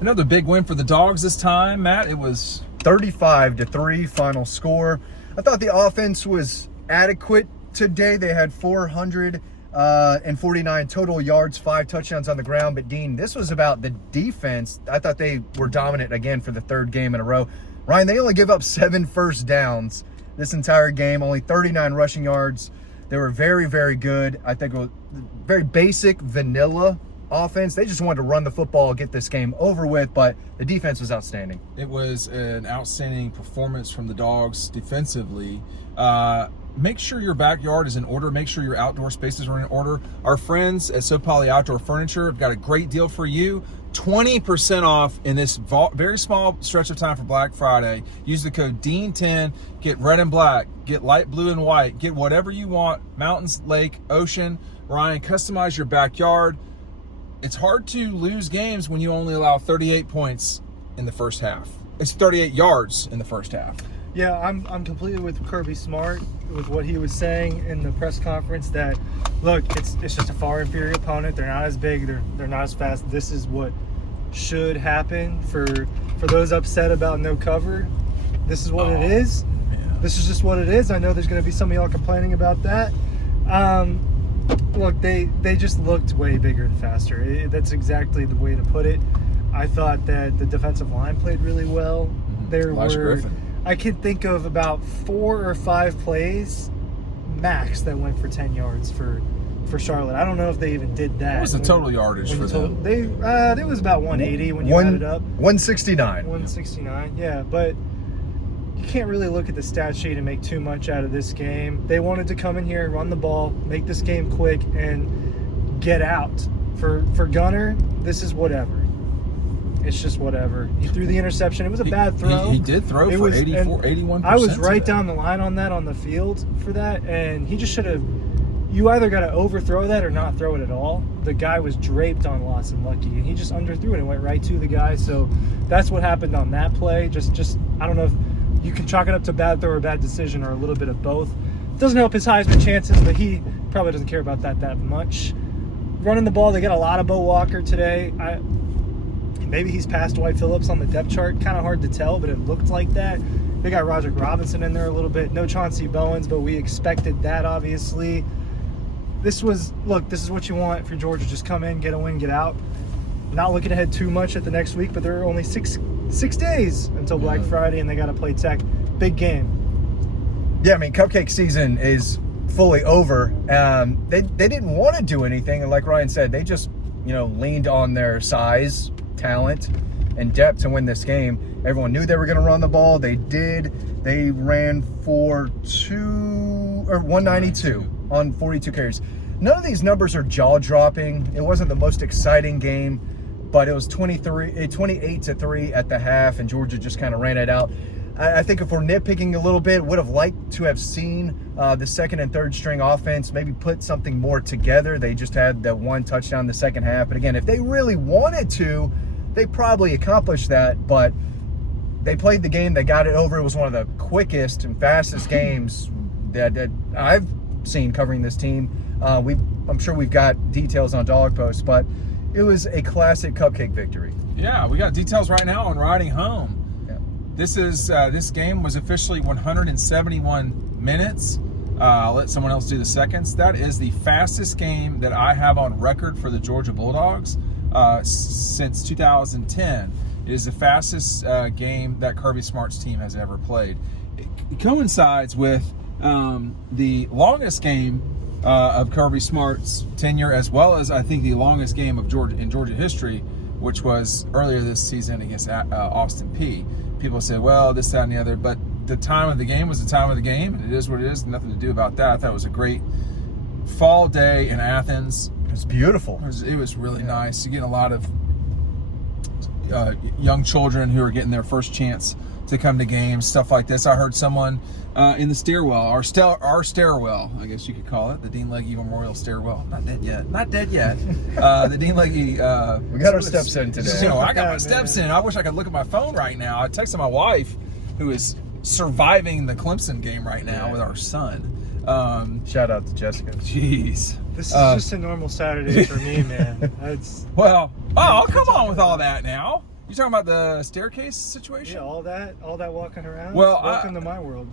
Another big win for the Dogs this time, Matt. It was 35-3 final score. I thought the offense was adequate today. They had 449 total yards, 5 touchdowns on the ground. But, Dean, this was about the defense. I thought they were dominant again for the third game in a row. Ryan, they only give up 7 first downs this entire game, only 39 rushing yards. They were very, very good. I think it was very basic, vanilla offense. They just wanted to run the football, get this game over with, but the defense was outstanding. It was an outstanding performance from the Dogs defensively. Make sure your backyard is in order. Make sure your outdoor spaces are in order. Our friends at Soaly Outdoor Furniture have got a great deal for you. 20% off in this very small stretch of time for Black Friday. Use the code DEAN10. Get red and black. Get light blue and white. Get whatever you want. Mountains, lake, ocean. Ryan, customize your backyard. It's hard to lose games when you only allow 38 points in the first half. It's 38 yards in the first half. Yeah, I'm completely with Kirby Smart with what he was saying in the press conference that, look, it's just a far inferior opponent. They're not as big. They're not as fast. This is what should happen for those upset about no cover. This is what it is. Yeah. This is just what it is. I know there's going to be some of y'all complaining about that. Look, they just looked way bigger and faster. That's exactly the way to put it. I thought that the defensive line played really well. There Elijah Griffin. I can think of about 4 or 5 plays max that went for 10 yards for Charlotte. I don't know if they even did that. What was the total yardage for them? It was about 180 when you added up. 169. 169, yeah. But you can't really look at the stat sheet and make too much out of this game. They wanted to come in here and run the ball, make this game quick, and get out. For Gunner, this is whatever. It's just whatever. He threw the interception. It was a bad throw. He did throw for 81%. I was right down the line on that on the field for that, and he just should have. You either got to overthrow that or not throw it at all. The guy was draped on Lawson Lucky, and he just underthrew it and went right to the guy. So that's what happened on that play. Just I don't know if you can chalk it up to bad throw or bad decision or a little bit of both. Doesn't help his Heisman chances, but he probably doesn't care about that much. Running the ball, they got a lot of Bo Walker today. Maybe he's past Dwight Phillips on the depth chart. Kind of hard to tell, but it looked like that. They got Roderick Robinson in there a little bit. No Chauncey Bowens, but we expected that, obviously. This is what you want for Georgia. Just come in, get a win, get out. Not looking ahead too much at the next week, but there are only six days until Black Friday, and they got to play Tech. Big game. Yeah, I mean, Cupcake season is fully over. They didn't want to do anything, and like Ryan said, they just leaned on their size, talent, and depth to win this game. Everyone knew they were going to run the ball. They did. They ran for 192 on 42 carries. None of these numbers are jaw-dropping. It wasn't the most exciting game, but it was 28-3 at the half, and Georgia just kind of ran it out. I think if we're nitpicking a little bit, would have liked to have seen the second and third string offense maybe put something more together. They just had the one touchdown in the second half. But again, if they really wanted to, they probably accomplished that. But they played the game. They got it over. It was one of the quickest and fastest games that I've seen covering this team. I'm sure we've got details on Dawg Post, but it was a classic Cupcake victory. Yeah, we got details right now on riding home. This game was officially 171 minutes. I'll let someone else do the seconds. That is the fastest game that I have on record for the Georgia Bulldogs since 2010. It is the fastest game that Kirby Smart's team has ever played. It coincides with the longest game of Kirby Smart's tenure, as well as I think the longest game of Georgia history, which was earlier this season against Austin Peay. People say, well, this, that, and the other, but the time of the game was the time of the game, and it is what it is. Nothing to do about that. I thought it was a great fall day in Athens. It was beautiful. It was really nice. You get a lot of young children who are getting their first chance to come to games, stuff like this. I heard someone in the stairwell, our stairwell, I guess you could call it, the Dean Legge Memorial Stairwell. Not dead yet. The Dean Legge. We got our steps in today. I got my steps in. I wish I could look at my phone right now. I texted my wife, who is surviving the Clemson game right now with our son. Shout out to Jessica. Jeez. This is just a normal Saturday for me, man. Come on with all that now. You talking about the staircase situation? Yeah, all that walking around. Well, welcome to my world.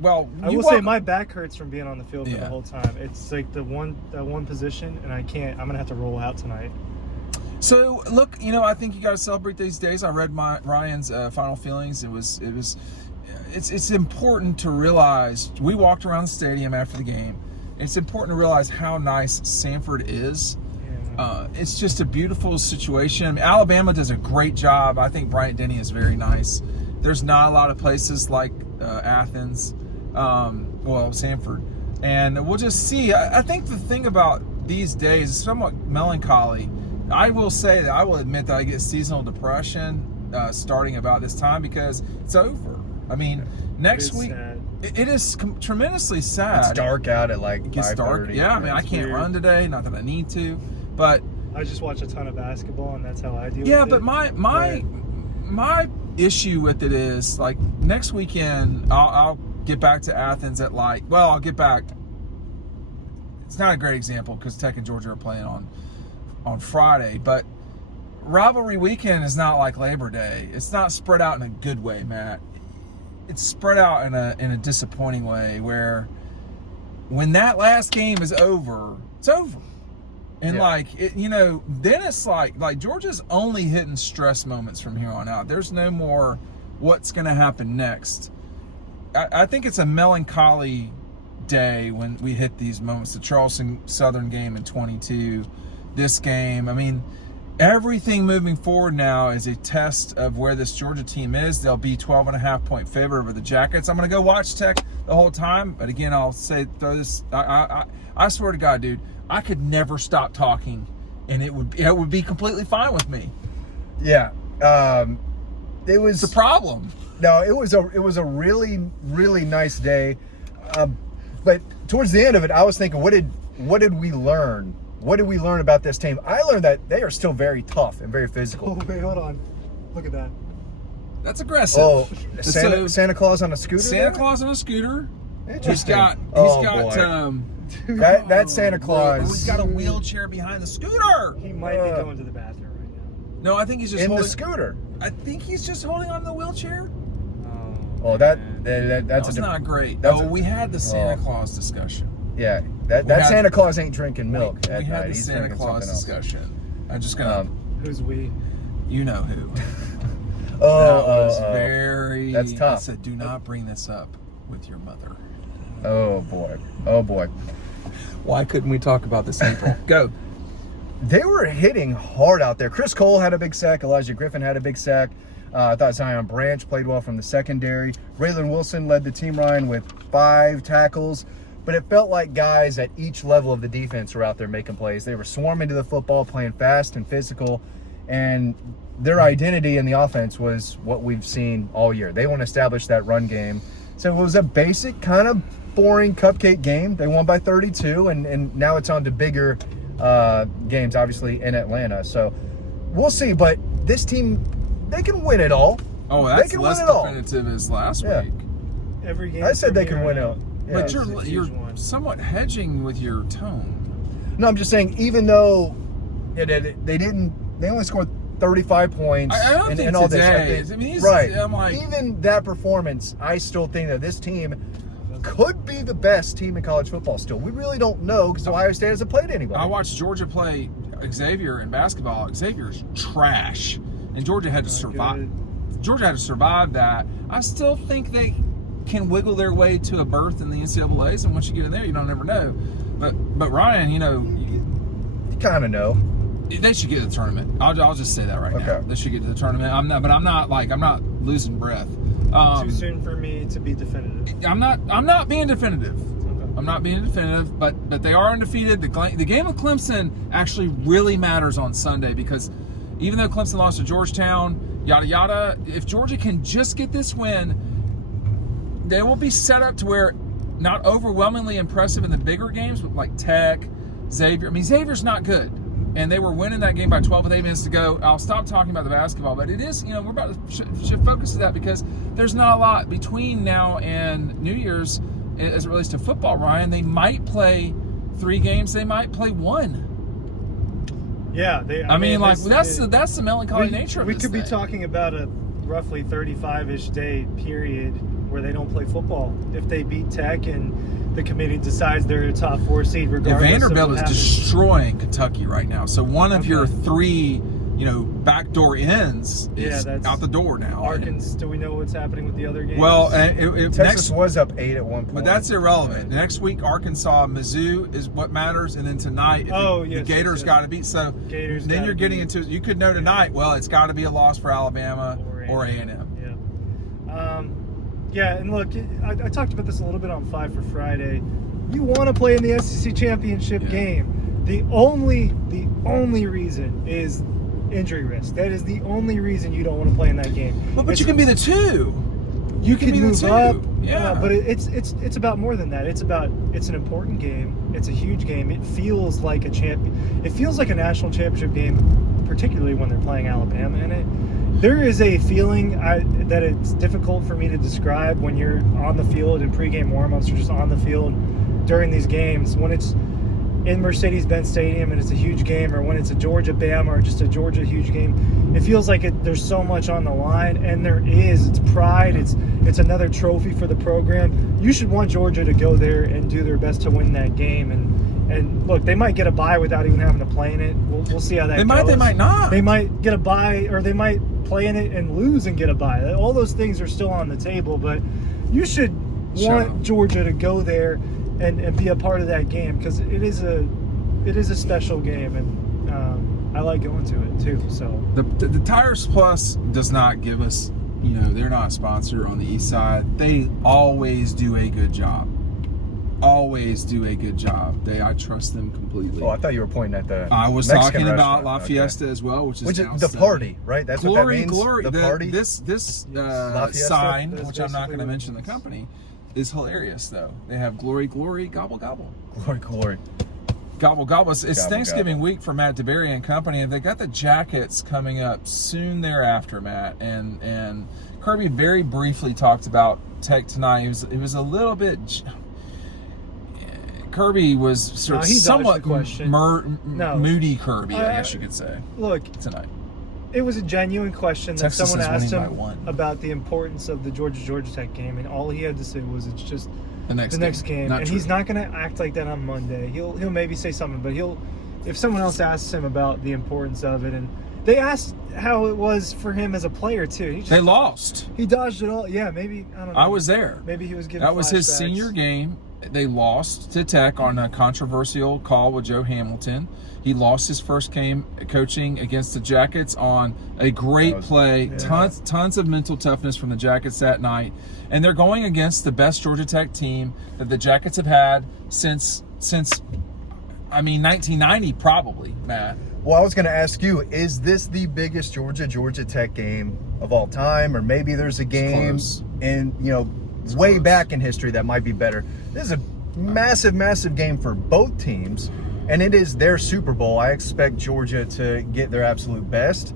Well, I will say my back hurts from being on the field for the whole time. It's like that one position, and I can't. I'm gonna have to roll out tonight. So look, I think you got to celebrate these days. I read Ryan's final feelings. It's important to realize. We walked around the stadium after the game. It's important to realize how nice Sanford is. Yeah. It's just a beautiful situation. I mean, Alabama does a great job. I think Bryant-Denny is very nice. There's not a lot of places like Athens. Sanford, and we'll just see. I think the thing about these days is somewhat melancholy. I will say that I will admit that I get seasonal depression starting about this time because it's over. I mean, next week it is tremendously sad. It's dark out at like 5:30. It gets dark. Yeah, I mean, I can't run today. Not that I need to, but I just watch a ton of basketball, and that's how I deal with it. Yeah, but my issue with it is like next weekend I'll get back to Athens at I'll get back. It's not a great example because Tech and Georgia are playing on Friday, but rivalry weekend is not like Labor Day. It's not spread out in a good way, Matt. It's spread out in a disappointing way where when that last game is over, it's over. And then it's like Georgia's only hitting stress moments from here on out. There's no more what's going to happen next. I think it's a melancholy day when we hit these moments. The Charleston Southern game in 22, this game. I mean, everything moving forward now is a test of where this Georgia team is. They'll be 12.5-point favorite over the Jackets. I'm going to go watch Tech the whole time. But again, I'll say, throw this. I swear to God, dude, I could never stop talking, and it would be completely fine with me. Yeah. It was the problem. No, it was a really, really nice day, but towards the end of it, I was thinking, what did we learn? What did we learn about this team? I learned that they are still very tough and very physical. Oh wait, hold on, look at that. That's aggressive. Oh, Santa Claus on a scooter. Santa Claus on a scooter. Interesting. That Santa Claus. He's got a wheelchair behind the scooter. He might be going to the bathroom right now. No, I think he's just holding the scooter. I think he's just holding on to the wheelchair. Oh, that's not great. We had the Santa Claus discussion. Yeah, that Santa Claus ain't drinking milk. We had the Santa Claus discussion. I'm just gonna. Who's we? You know who. Very. That's tough. I said, do not bring this up with your mother. Oh boy. Why couldn't we talk about this, April? Go. They were hitting hard out there. Chris Cole had a big sack. Elijah Griffin had a big sack. I thought Zion Branch played well from the secondary. Raylan Wilson led the team, Ryan, with 5 tackles. But it felt like guys at each level of the defense were out there making plays. They were swarming to the football, playing fast and physical. And their identity in the offense was what we've seen all year. They want to establish that run game. So it was a basic, kind of boring cupcake game. They won by 32, and now it's on to bigger games, obviously, in Atlanta. So we'll see. But this team, they can win it all. Oh, that's less definitive as last week. Every game. I said they can win it all. Yeah, but you're somewhat hedging with your tone. No, I'm just saying, even though they only scored 35 points. I don't think all today. this. I mean, right. I'm like, even that performance, I still think that this team could be the best team in college football still. We really don't know because Ohio State hasn't played anybody. I watched Georgia play Xavier in basketball. Xavier's trash, and Georgia had to survive. Georgia had to survive that. I still think they can wiggle their way to a berth in the NCAAs, and once you get in there, you don't ever know. But Ryan, you kind of know. They should get to the tournament. I'll just say that right now. They should get to the tournament. I'm not losing breath. Too soon for me to be definitive. I'm not being definitive. Okay. I'm not being definitive, but they are undefeated. The game with Clemson actually really matters on Sunday because even though Clemson lost to Georgetown, yada yada, if Georgia can just get this win, they will be set up to where not overwhelmingly impressive in the bigger games, but like Tech, Xavier. I mean, Xavier's not good. And they were winning that game by 12 with 8 minutes to go. I'll stop talking about the basketball, but it is, we're about to shift focus to that because there's not a lot between now and New Year's as it relates to football, Ryan. They might play 3 games. They might play 1. Yeah, I mean, like that's the melancholy nature of we this could be thing. talking about a roughly 35-ish day period where they don't play football if they beat Tech and the committee decides they're a top 4 seed Yeah, regardless. Vanderbilt of is what happens. destroying Kentucky right now. So one of Okay. your 3, backdoor ends is that's out the door now. Arkansas. Do we know what's happening with the other games? Well, Texas was up 8 at one point. but that's irrelevant. Next week, Arkansas, Mizzou is what matters, and then tonight, the Gators got to beat. So Gators then gotta you're getting beat- into. You could know tonight. Well, it's got to be a loss for Alabama or A&M. Yeah, and look, I talked about this a little bit on 5 for Friday. You want to play in the SEC championship game. The only reason is injury risk. That is the only reason you don't want to play in that game. But you can be the 2. You can be the move 2. up, Yeah. but it's about more than that. It's an important game. It's a huge game. It feels like a It feels like a national championship game, particularly when they're playing Alabama in it. There is a feeling that it's difficult for me to describe when you're on the field in pregame warmups or just on the field during these games. When it's in Mercedes-Benz Stadium and it's a huge game, or when it's a Georgia-Bama or just a Georgia huge game, it feels like there's so much on the line, and there is. It's pride. It's another trophy for the program. You should want Georgia to go there and do their best to win that game. And look, they might get a bye without even having to play in it. We'll see how that goes. They might not. They might get a bye, or they might play in it and lose and get a bye. All those things are still on the table, but you should want Georgia to go there and be a part of that game, because it is a special game, and I like going to it too. So the Tires Plus does not give us, they're not a sponsor on the east side. They always do a good job. I trust them completely. Oh, I thought you were pointing at the I was Mexican talking about restaurant. La Okay. Fiesta as well, which is now the set. party, right? That's what that means. Glory. The party. This La Fiesta? sign, That's which I'm not going basically to what mention it the is. company, is hilarious though. They have glory, gobble gobble. Glory. Gobble gobble. It's Gobble, Thanksgiving gobble. week for Matt DeBerry and company, and they got the jackets coming up soon thereafter, Matt. And Kirby very briefly talked about Tech tonight. He was a little bit. Kirby was sort of he dodged somewhat the question. moody Kirby, I guess you could say, look, tonight. it was a genuine question that Texas someone is asked winning him by 1. about the importance of the Georgia Tech game, and all he had to say was it's just The next game. Not And true. he's not going to act like that on Monday. He'll maybe say something, but if someone else asks him about the importance of it, and they asked how it was for him as a player too. They lost. He dodged it all. Yeah, maybe, I don't know. I was there. Maybe he was giving That was his flashbacks. senior game. They lost to Tech on a controversial call with Joe Hamilton. He lost his first game coaching against the Jackets on a great play. Yeah. Tons of mental toughness from the Jackets that night. And they're going against the best Georgia Tech team that the Jackets have had since 1990 probably, Matt. Well, I was going to ask you, is this the biggest Georgia Tech game of all time? Or maybe there's a game close. in, way close. back in history that might be better. This is a massive game for both teams, and it is their Super Bowl. I expect Georgia to get their absolute best.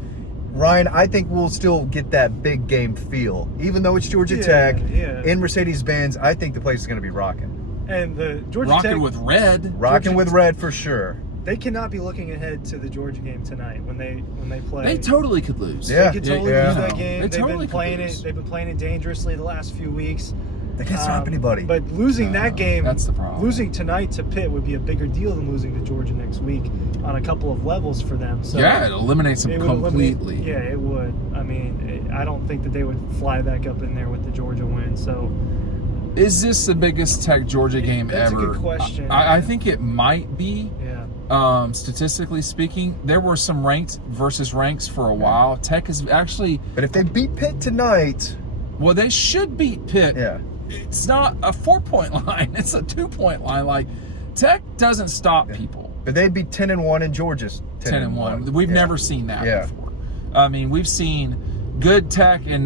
Ryan, I think we'll still get that big game feel. Even though it's Georgia Tech in Mercedes-Benz, I think the place is going to be rocking. And the Georgia Rocking Tech, with red. Rocking with red for sure. they cannot be looking ahead to the Georgia game tonight when they play. They totally could lose. Yeah. They could totally Yeah. lose that game. They They've totally been could playing lose. it. They've been playing it dangerously the last few weeks. They can't stop anybody. But losing No, that game, that's the problem. losing tonight to Pitt would be a bigger deal than losing to Georgia next week on a couple of levels for them. So Yeah, it eliminates them it would eliminate- completely. yeah, it would. I mean, I don't think that they would fly back up in there with the Georgia win. So Is this the biggest Tech Georgia game That's a ever? good question. I think it might be. yeah, Statistically speaking, there were some ranked versus ranks for a while. Tech is actually, But if they beat Pitt tonight, well, they should beat Pitt. yeah. It's not a 4-point line; it's a 2-point line. Like Tech doesn't stop people. But they'd be 10-1 and Georgia's 10-1. We've Yeah. never seen that Yeah. before. I mean, we've seen good Tech in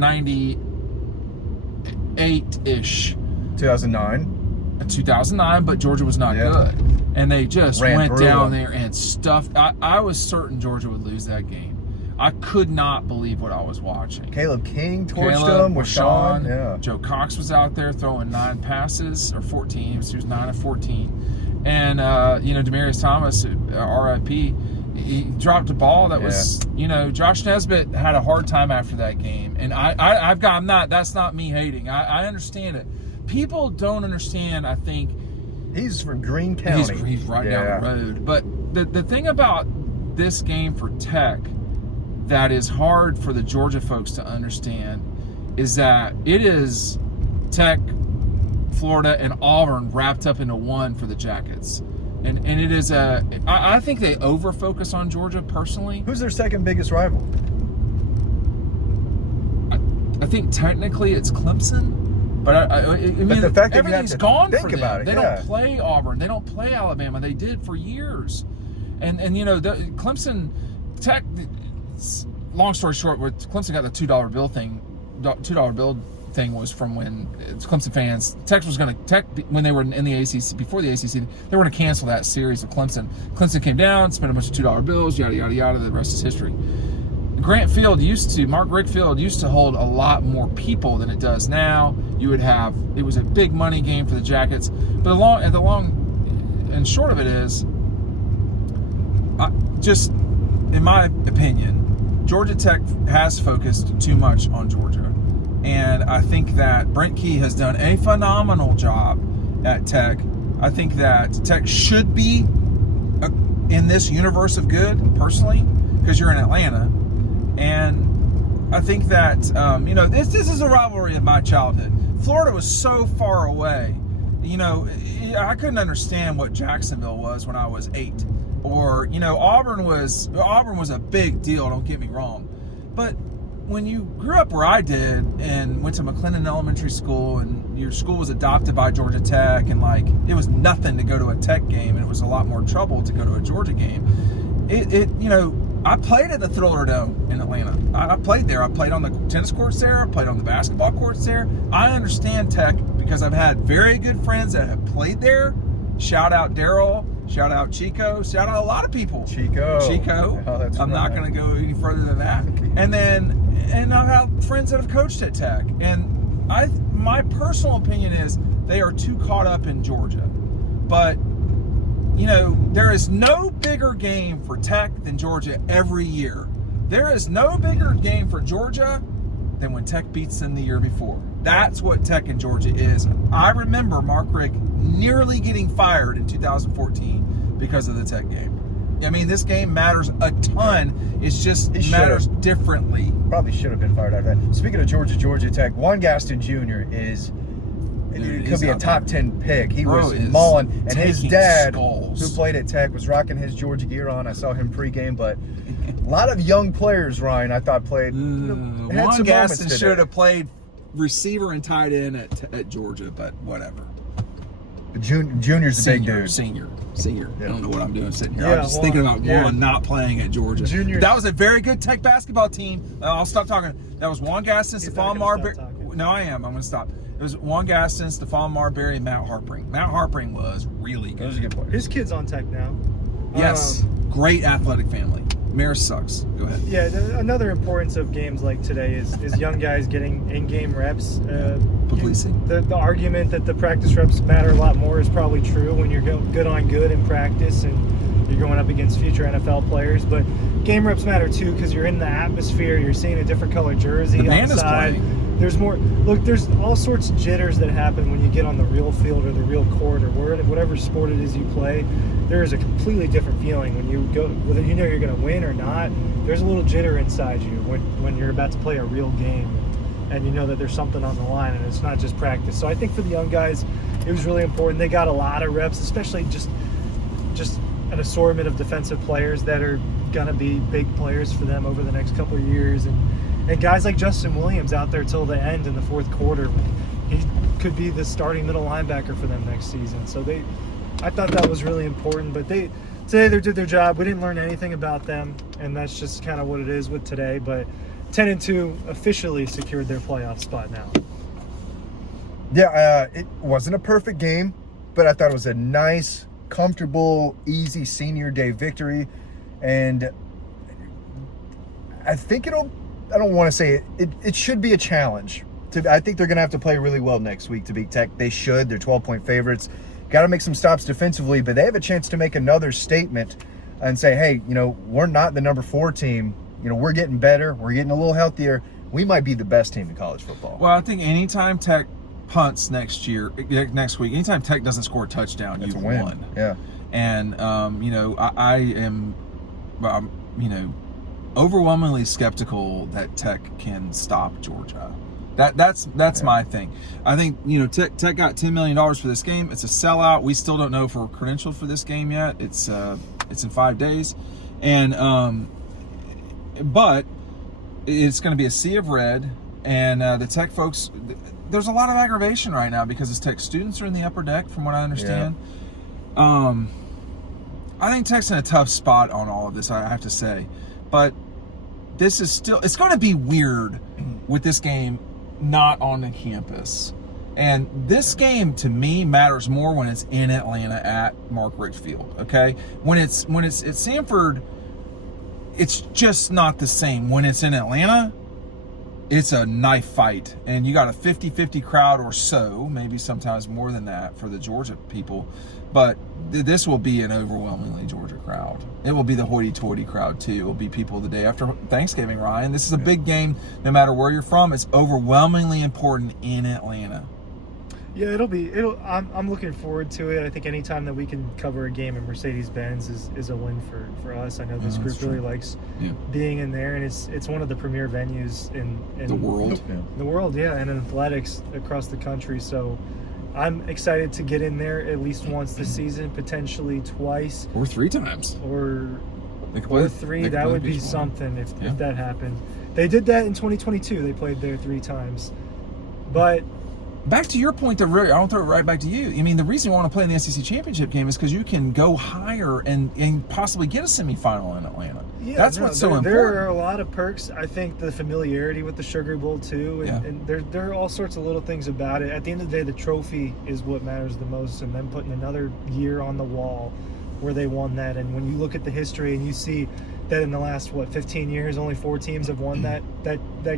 98-ish, 2009. 2009, but Georgia was not Yeah. good. And they just Ran went through down them. there and stuffed. I was certain Georgia would lose that game. I could not believe what I was watching. Caleb King torched Caleb, them with Sean. Rashawn, Yeah. Joe Cox was out there throwing 9 passes, or 14. He was 9 of 14. And, Demaryius Thomas, RIP, He dropped a ball that was, Josh Nesbitt had a hard time after that game. And that's not me hating. I understand it. People don't understand, I think. He's from Greene County. He's right down the road. But the thing about this game for Tech that is hard for the Georgia folks to understand is that it is Tech, Florida, and Auburn wrapped up into one for the Jackets. And it is I think they over-focus on Georgia personally. Who's their second biggest rival? I think technically it's Clemson. But I mean, the fact that everything's gone for them. about it, they don't play Auburn. They don't play Alabama. They did for years. And the Clemson Tech, long story short, where Clemson got the $2 bill thing was from when Clemson fans, Tech when they were in the ACC, before the ACC, they were going to cancel that series of Clemson. Clemson came down, spent a bunch of $2 bills, yada, yada, yada, the rest is history. Mark Rick Field used to hold a lot more people than it does now. It was a big money game for the Jackets. But the long and short of it is, just in my opinion, Georgia Tech has focused too much on Georgia. And I think that Brent Key has done a phenomenal job at Tech. I think that Tech should be in this universe of good, personally, because you're in Atlanta. And I think that, this is a rivalry of my childhood. Florida was so far away. I couldn't understand what Jacksonville was when I was 8. Or, Auburn was a big deal, don't get me wrong. But when you grew up where I did and went to McLennan Elementary School and your school was adopted by Georgia Tech and it was nothing to go to a Tech game and it was a lot more trouble to go to a Georgia game. I played at the Thriller Dome in Atlanta. I played there. I played on the tennis courts there. I played on the basketball courts there. I understand Tech because I've had very good friends that have played there. Shout out Daryl. Shout out Chico. Shout out a lot of people. Chico. Oh, that's I'm not going to go any further than that. And I've had friends that have coached at Tech. And my personal opinion is they are too caught up in Georgia. But there is no bigger game for Tech than Georgia every year. There is no bigger game for Georgia than when Tech beats them the year before. That's what Tech and Georgia is. I remember Mark Rick nearly getting fired in 2014 because of the Tech game. I mean, this game matters a ton. It's just matters differently. Probably should have been fired after that. Speaking of Georgia Tech, Juan Gaston Jr. could be a top 10 pick. He was mauling, and his dad, who played at Tech, was rocking his Georgia gear on. I saw him pregame, but a lot of young players, Ryan, I thought played. Juan Gaston should have played receiver and tight end at Georgia, but whatever. Junior's a big dude. Senior. Yeah. I don't know what I'm doing sitting here. Yeah, I'm just thinking about Juan not playing at Georgia. That was a very good Tech basketball team. I'll stop talking. That was Juan Gaston, Stephon Marbury. No, I am. I'm going to stop. It was Juan Gaston, Stephon Marbury, and Matt Harpring. Matt Harpring was really good. Those are good players. His kid's on Tech now. Yes. Great athletic family. Marist sucks. Go ahead. Yeah, another importance of games like today is young guys getting in-game reps. The argument that the practice reps matter a lot more is probably true when you're good on good in practice and you're going up against future NFL players. But game reps matter too because you're in the atmosphere. You're seeing a different color jersey the band outside. Is playing. There's more. Look, there's all sorts of jitters that happen when you get on the real field or the real court or whatever sport it is you play. There is a completely different feeling when you go, whether you know you're going to win or not. There's a little jitter inside you when you're about to play a real game, and you know that there's something on the line, and it's not just practice. So I think for the young guys, it was really important. They got a lot of reps, especially just an assortment of defensive players that are going to be big players for them over the next couple of years, and guys like Justin Williams out there till the end in the fourth quarter. He could be the starting middle linebacker for them next season. So I thought that was really important. But today they did their job. We didn't learn anything about them, and that's just kind of what it is with today. But 10-2 officially secured their playoff spot now. Yeah, it wasn't a perfect game, but I thought it was a nice, comfortable, easy senior day victory. And I think I don't want to say it should be a challenge. I think they're going to have to play really well next week to beat Tech. They should. They're 12-point favorites. Got to make some stops defensively, but they have a chance to make another statement and say, hey, we're not the number 4 team. We're getting better. We're getting a little healthier. We might be the best team in college football. Well, I think anytime Tech punts next week, anytime Tech doesn't score a touchdown, you've won. Yeah. And I am, overwhelmingly skeptical that Tech can stop Georgia. That's my thing. I think Tech got $10 million for this game. It's a sellout. We still don't know if we're credentialed for this game yet. It's in 5 days, and but it's going to be a sea of red. And the Tech folks, there's a lot of aggravation right now because the Tech students are in the upper deck, from what I understand. Yeah. I think Tech's in a tough spot on all of this, I have to say. But this is still, it's going to be weird with this game not on the campus. And this game, to me, matters more when it's in Atlanta at Mark Richt Field, okay? When it's at Sanford, it's just not the same. When it's in Atlanta, it's a knife fight, and you got a 50-50 crowd or so, maybe sometimes more than that for the Georgia people. But this will be an overwhelmingly Georgia crowd. It will be the hoity-toity crowd, too. It will be people the day after Thanksgiving, Ryan. This is a big game no matter where you're from. It's overwhelmingly important in Atlanta. Yeah, I'm looking forward to it. I think anytime that we can cover a game in Mercedes-Benz is a win for us. I know this group really likes being in there, and it's one of the premier venues in the world. The world, yeah, and in athletics across the country. So I'm excited to get in there at least once this season, potentially twice. Or 3 times. Or 3. That would be something if that happened. They did that in 2022. They played there 3 times. But back to your point, I'll throw it right back to you. I mean, the reason you want to play in the SEC championship game is because you can go higher and possibly get a semifinal in Atlanta. Yeah, that's what's so important. There are a lot of perks. I think the familiarity with the Sugar Bowl too, and there are all sorts of little things about it. At the end of the day, the trophy is what matters the most, and then putting another year on the wall where they won that. And when you look at the history and you see that in the last 15 years, only 4 teams have won that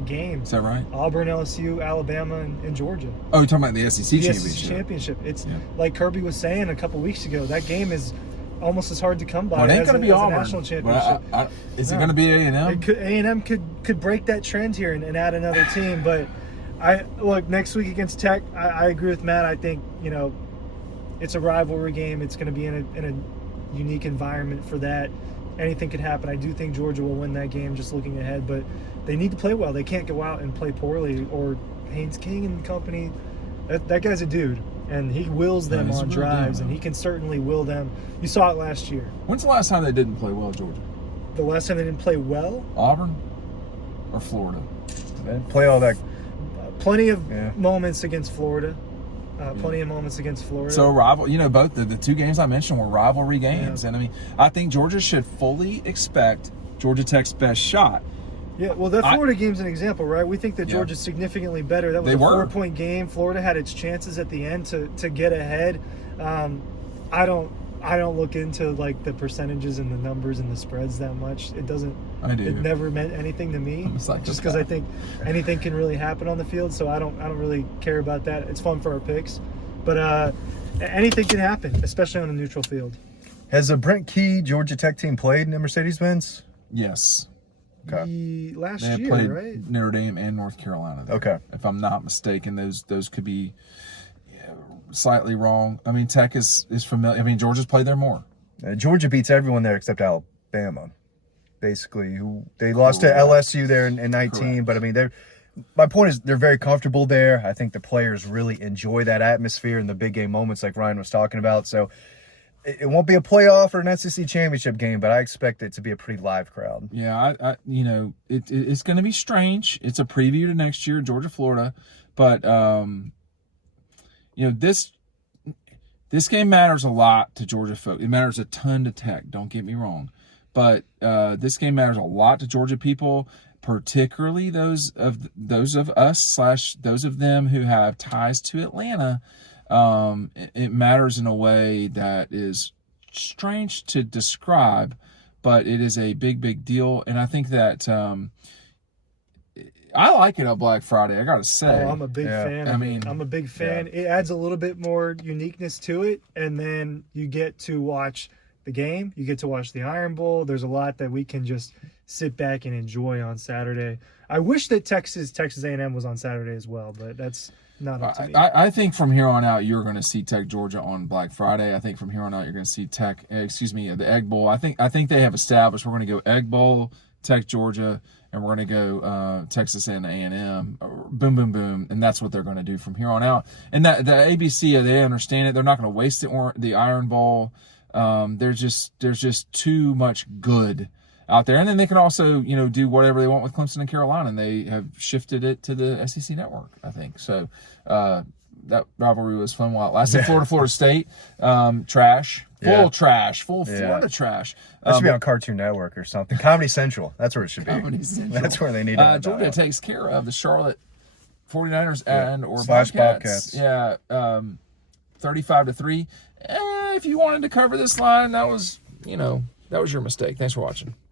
game. Is that right? Auburn, LSU, Alabama, and Georgia. Oh, you're talking about the SEC championship. The SEC championship. It's like Kirby was saying a couple weeks ago. That game is almost as hard to come by. Well, it ain't going to be Auburn. National championship. Is it going to be A&M? A&M could break that trend here and add another team. But next week against Tech, I agree with Matt. I think it's a rivalry game. It's going to be in a unique environment for that. Anything could happen. I do think Georgia will win that game, just looking ahead, but they need to play well. They can't go out and play poorly, or Haynes King and company. That guy's a dude, and he wills them on drives, and he can certainly will them. You saw it last year. When's the last time they didn't play well, Georgia? The last time they didn't play well? Auburn or Florida? They play all that. Plenty of moments against Florida. Plenty of moments against Florida. So both the 2 games I mentioned were rivalry games, and I think Georgia should fully expect Georgia Tech's best shot. Yeah, well, that Florida game's an example, right? We think that Georgia's significantly better. That was a 4-point game. Florida had its chances at the end to get ahead. I don't look into the percentages and the numbers and the spreads that much. It doesn't. I do. It never meant anything to me. Just because I think anything can really happen on the field, so I don't really care about that. It's fun for our picks, but anything can happen, especially on a neutral field. Has the Brent Key Georgia Tech team played in the Mercedes-Benz? Yes. Okay. Last year, played right? Notre Dame and North Carolina. There. Okay. If I'm not mistaken, those could be slightly wrong. I mean, Tech is familiar. I mean, Georgia's played there more. Georgia beats everyone there except Alabama, basically. They lost to LSU there in 19, Correct. But I mean, my point is they're very comfortable there. I think the players really enjoy that atmosphere and the big game moments like Ryan was talking about. So it won't be a playoff or an SEC championship game, but I expect it to be a pretty live crowd. Yeah, it's going to be strange. It's a preview to next year, Georgia, Florida, but this game matters a lot to Georgia folk. It matters a ton to Tech. Don't get me wrong, but this game matters a lot to Georgia people, particularly those of us / those of them who have ties to Atlanta. It matters in a way that is strange to describe, but it is a big deal. And I think that I like it on Black Friday, I gotta say. Oh, I'm a big fan. I'm a big fan. It adds a little bit more uniqueness to it, and then you get to watch the game. You get to watch the Iron Bowl. There's a lot that we can just sit back and enjoy on Saturday. I wish that Texas A&M was on Saturday as well, but that's not up to me. I think from here on out, you're going to see Tech Georgia on Black Friday. I think from here on out, you're going to see the Egg Bowl. I think they have established we're going to go Egg Bowl, Tech Georgia, and we're going to go Texas and A&M. Boom, boom, boom, and that's what they're going to do from here on out. And that the ABC, they understand it. They're not going to waste it or the Iron Bowl. There's just too much good out there, and then they can also do whatever they want with Clemson and Carolina, and they have shifted it to the SEC network, I think. So that rivalry was fun while it lasted. Florida State, trash, full Florida trash. That should be on Cartoon Network or something. Comedy Central, that's where it should be. Comedy Central. That's where they need it. Georgia takes care of the Charlotte 49ers or Bobcats. Yeah, 35-3. If you wanted to cover this line, that was your mistake. Thanks for watching.